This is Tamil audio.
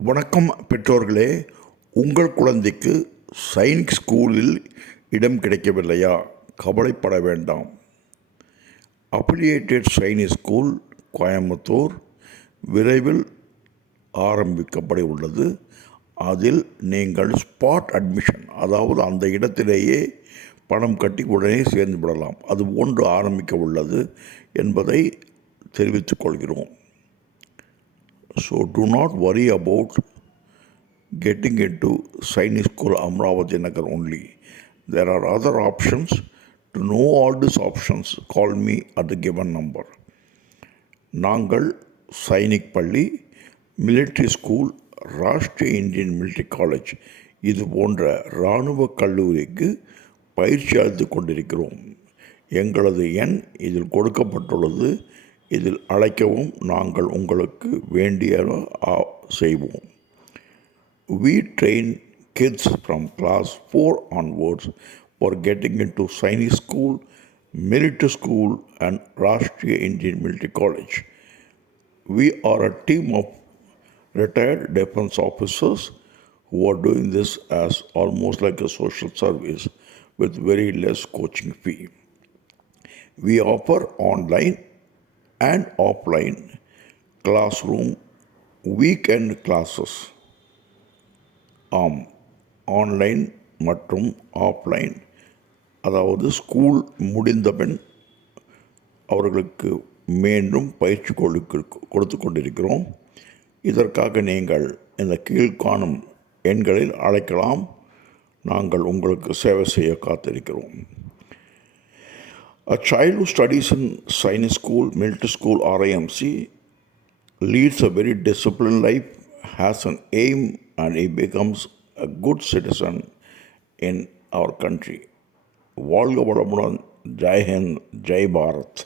வணக்கம் பெற்றோர்களே. உங்கள் குழந்தைக்கு சைனிக் ஸ்கூலில் இடம் கிடைக்கவில்லையா? கவலைப்பட வேண்டாம். அஃபிலியேட்டட் சைனிக் ஸ்கூல் கோயம்புத்தூர் விரைவில் ஆரம்பிக்கப்பட உள்ளது. அதில் நீங்கள் ஸ்பாட் அட்மிஷன், அதாவது அந்த இடத்திலேயே பணம் கட்டி உடனே சேர்ந்து விடலாம். அது போன்று ஆரம்பிக்க உள்ளது என்பதை தெரிவித்துக் கொள்கிறோம். So do not worry about getting into Sainik School Amravati Nagar only. There are other options. To know all these options, call me at the given number. நாங்கள் சைனிக் பள்ளி, military school, Rashtriya Indian military college இது போன்ற இராணுவ கல்லூரிக்கு பயிற்சி அளித்து கொண்டிருக்கிறோம். எங்களது எண் இதில் கொடுக்கப்பட்டுள்ளது. இதில் அழைக்கவும், நாங்கள் உங்களுக்கு வேண்டிய செய்வோம். We train kids from class 4 onwards for getting into Sainik School, military school and Rashtriya Indian Military College. We are a team of retired defense officers who are doing this as almost like a social service with very less coaching fee. We offer online and offline classroom weekend classes. Online மற்றும் ஆஃப்லைன், அதாவது ஸ்கூல் முடிந்தபின் அவர்களுக்கு மீண்டும் பயிற்சி கொடுத்து கொண்டிருக்கிறோம். இதற்காக நீங்கள் இந்த கீழ்காணும் எண்களில் அழைக்கலாம். நாங்கள் உங்களுக்கு சேவை செய்ய காத்திருக்கிறோம். A child who studies in Sainik School, Military School, RIMC leads a very disciplined life, has an aim, and he becomes a good citizen in our country. வாழ்க வளமுடன். ஜெய் ஹிந்த், ஜெய் பாரத்.